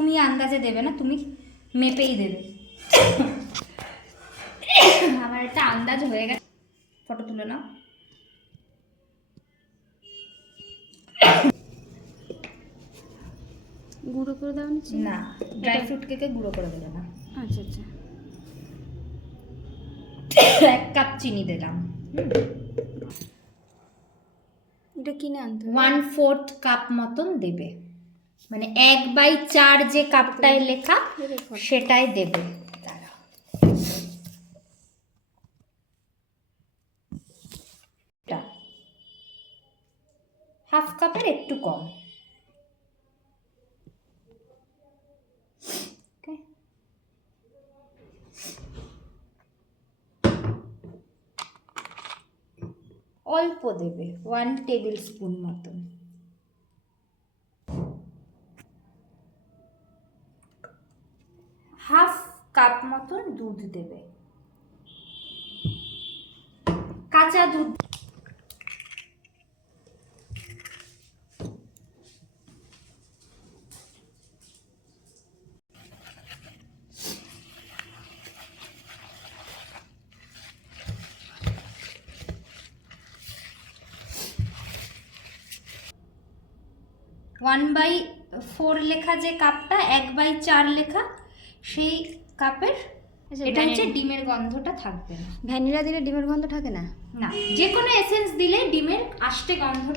তুমি আন্দাজে দেবে না, তুমি মেপেই দেবে। আমার একটা আন্দাজ হয়ে গেছে, ফটো তুলে নাও। গুঁড়ো করে দাও না, ড্রাই ফ্রুট কেকে গুঁড়ো করে দেবে না। আচ্ছা আচ্ছা। 1 কাপ চিনি দিলাম। এটা কিনে আনতে 1/4 কাপ মতন দেবে, মানে 1/4 যে কাপটায় লেখা সেটাই দেবে। দাঁড়াও, হাফ কাপের একটু কম। অল্প দেবে, 1 টেবিল স্পুন মতন। হাফ কাপ মতন দুধ দেবে, কাঁচা দুধ। ওয়ান বাই 4 লেখা যে কাপটা, 1/4 লেখা, সেই কাপের। এটা হচ্ছে ডিমের গন্ধটা থাকবে না। ভ্যানিলা দিলে ডিমের গন্ধ থাকে না? না, যে কোনো এসেন্স দিলে ডিমের আষ্টে গন্ধটা